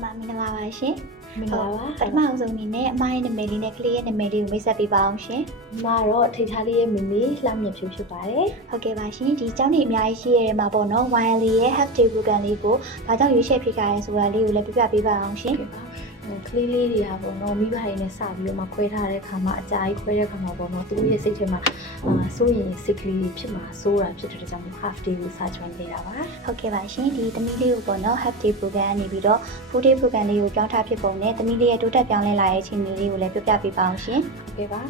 မင်္ဂလာပါရှင် မင်္ဂလာပါ ပထမအောင်ဆုံးအနေနဲ့အမရဲ့နာမည်လေးနဲ့ကလေးရဲ့နာမည်လေးကိုမိတ်ဆက်ပေးပါအောင်ရှင် မတော့ထိထားလေးရဲ့မမေလှမြင့်ဖြူဖြစ်ပါတယ် ဟုတ်ကဲ့ပါရှင်ဒီကျောင်းနေအများကြီးရှိရတဲ့မှာပေါ့နော် YLE ရဲ့ half day program လေးကိုဘာကြောင့်ရွေးချယ်ဖြစ်ကြရဲဆိုတာလေးကိုလည်းပြပြပေးပါအောင်ရှင် ကလေးလေးတွေကပေါ့နော်မိဘတွေနဲ့စပြီးတော့မှခွဲထားတဲ့ခါမှာအကြာကြီးခွဲတဲ့ခါမှာပေါ့နော်သူတို့ရဲ့စိတ်ထဲမှာစိုးရင်စိတ်ကလေးဖြစ်မှာစိုးတာဖြစ်တဲ့ကြောင့် half day ကိုစ join ခဲ့တာပါ ဟုတ်ကဲ့ပါရှင်ဒီသမီးလေးကိုပေါ့နော် half day program ကနေပြီးတော့ full day program လေးကိုပြောင်းထားဖြစ်ပုံနဲ့သမီးလေးရဲ့တိုးတက်ပြောင်းလဲလာတဲ့အခြေအနေလေးကိုလည်းပြပြပေးပါအောင်ရှင် ဟုတ်ကဲ့ပါ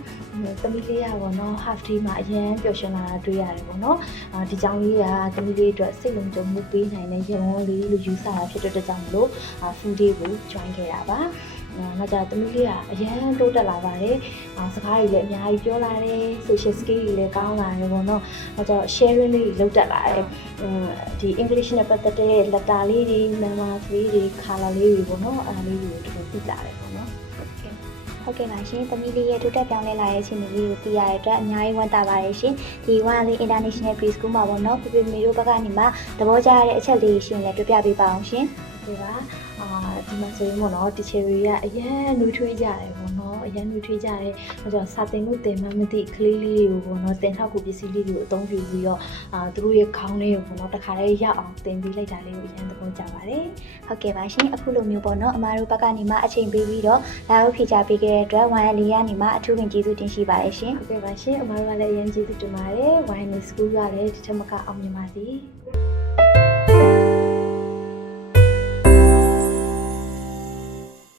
သမီးလေးကပေါ့နော် half day မှာအရင်ပျော်ရွှင်လာတာတွေ့ရတယ်ပေါ့နော်ဒီကြောင့်လေးကသမီးလေးအတွက်စိတ်လုံခြုံမှုပေးနိုင်တဲ့ရုံးလေးလို့ယူဆတာဖြစ်တဲ့ကြောင့်မလို့ full day ကို join ခဲ့တာပါနောက်ကြသမီးလေးကအရန်တိုးတက်လာပါတယ်စကားတွေလည်းအများကြီးပြောလာတယ် social skill တွေလည်းကောင်းလာတယ်ပေါ့နော်နောက်ကြ sharing လေးတွေလုပ်တတ်လာတယ်ဒီ English နဲ့ပတ်သက်တဲ့ letter လေးတွေ number လေးတွေ color လေးတွေပေါ့နော်အဲ့ဒါလေးတွေကိုတော်တော်သိလာတယ်ပေါ့နော်ဟုတ်ကဲ့ပါရှင်သမီးလေးရဲ့တိုးတက်ပြောင်းလဲလာတဲ့အခြေအနေလေးကိုသိရတဲ့အတွက်အများကြီးဝမ်းသာပါတယ်ရှင်ဒီ YLE International Preschool မှာပေါ့နော်ပြပြမေတို့ဘက်ကနေမှသဘောကျရတဲ့အချက်လေးရှင်လည်းပြပြပေးပါအောင်ရှင် ဟုတ်ကဲ့ပါဒီမှာဆိုရင်ပေါ့နော် teacher တွေကအရန်နှွေးထွေးကြတယ်ပေါ့နော်အရန်နှွေးထွေးကြတယ်ဟိုကြောင့်စာသင်လို့တင်မှမသိကလေးလေးတွေကိုပေါ့နော်တင်ထောက်ကူပစ္စည်းလေးတွေကိုအသုံးပြုပြီးတော့သူတို့ရဲ့ခေါင်းလေးကိုပေါ့နော်တခါတည်းရောက်အောင်တင်ပေးလိုက်တာလေးကိုအရန်သဘောကျပါတယ် ဟုတ်ကဲ့ပါရှင်အခုလိုမျိုးပေါ့နော်အမားတို့ဘက်ကနေမှအချိန်ပေးပြီးတော့လာရောက်ဖြေချပေးခဲ့တဲ့အတွက် YLE ကနေမှအထူးပင်ကျေးဇူးတင်ရှိပါတယ်ရှင် ဟုတ်ကဲ့ပါရှင်အမားတို့ကလည်းအရန်ကျေးဇူးတင်ပါတယ် YLE School ကလည်းဒီထက်မကအောင်မြင်ပါစေ